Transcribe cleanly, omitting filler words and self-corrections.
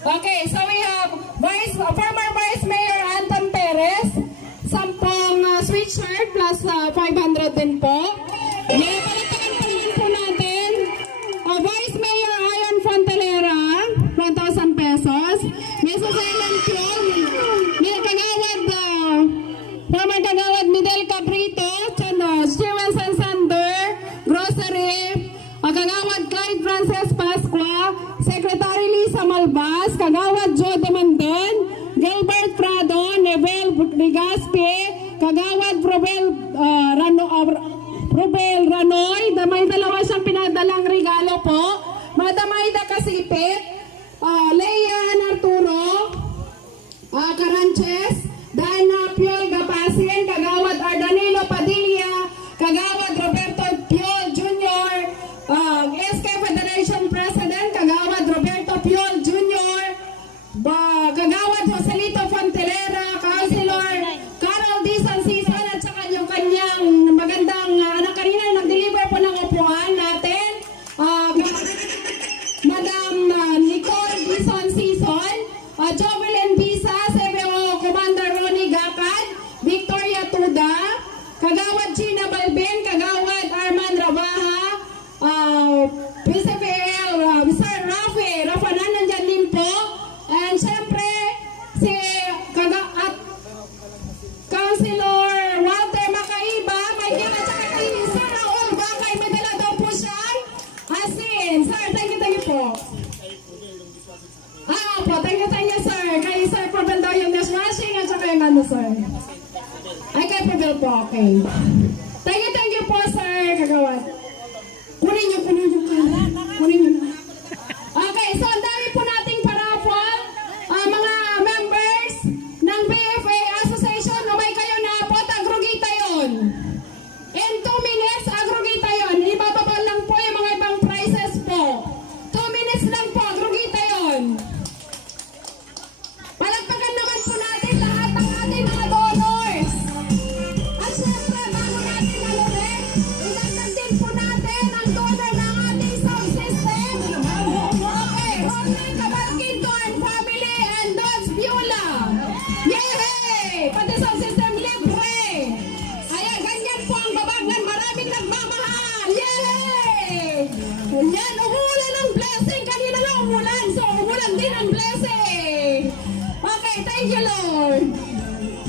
Okay, so we have former Vice Mayor Anton Perez, 10 sweatshirt plus 500 din po. Palagpakan pa rin po natin. Vice Mayor Ian Fontalera, 1,000 pesos. Mrs. Ellen Pion, former Kagawad Midel Cabrito, Stevenson Sander, Grocery, Kagawad Clyde Frances Pasqua, Secretary Lisa Malbas, Kagawad Joe Demandon, Gilbert Prado, Nevel Rigaspi, Kagawad Robel Ranoy, may dalawa siyang pinadalang regalo po, Madam Aida Kasipit, Leia Arturo, Caranches, Dana Piol Gapasin, Kagawad Ardanilo Padilla, Kagawad Roberto Piol Jr., SK Federation President, Kagawad Roberto Piol Jr., Kagawad Joselito Fontelera, Councilor Carol Dizon Season, at saka yung kanyang magandang anak kanina nag-deliver po ng upuan natin, Madam Nicole Dizon Season, Jovelyn Bisa, CBO Commander Ronnie Gacad, Victoria Tuda, Kagawad Gina Balbin, Kagawad Arman Rabaha, PCPL, Sir Rafanan nandyan din po, and syempre si Councilor Walter Macaiba, may at saka kay Sir Raul Bakay, may dala daw po siyang asin. Sir, thank you po. Thank you sir. Kay Sir Probel daw yung dishwashing at saka yung ano sir. Ay kay Probel po, okay. Thank you po sir, Kagawad. Kunin nyo. Okay, so ang dami po nating paraffol. Mga members ng BFA Association, umay kayo na po, agrogita yun. In 2 minutes, agrogita yun. Ibababa lang po yung mga ibang prices po. 2 minutes lang po, agrogita yun. Palagpagan naman po natin lahat ng ating mga donors. At syempre, bago natin ulit, idagdag din po natin ang donor ng ating sound system. Okay, Jorge Cabalquinto and family and Dodge Beulah. Yay! Pati sound system libre. Ayan, ganyan po ang babagan. Maraming nagmamahal. Yay! Ayan, umulan ng blessing. Kanina lang umulan. So, umulan din ang blessing. Okay, thank you, Lord.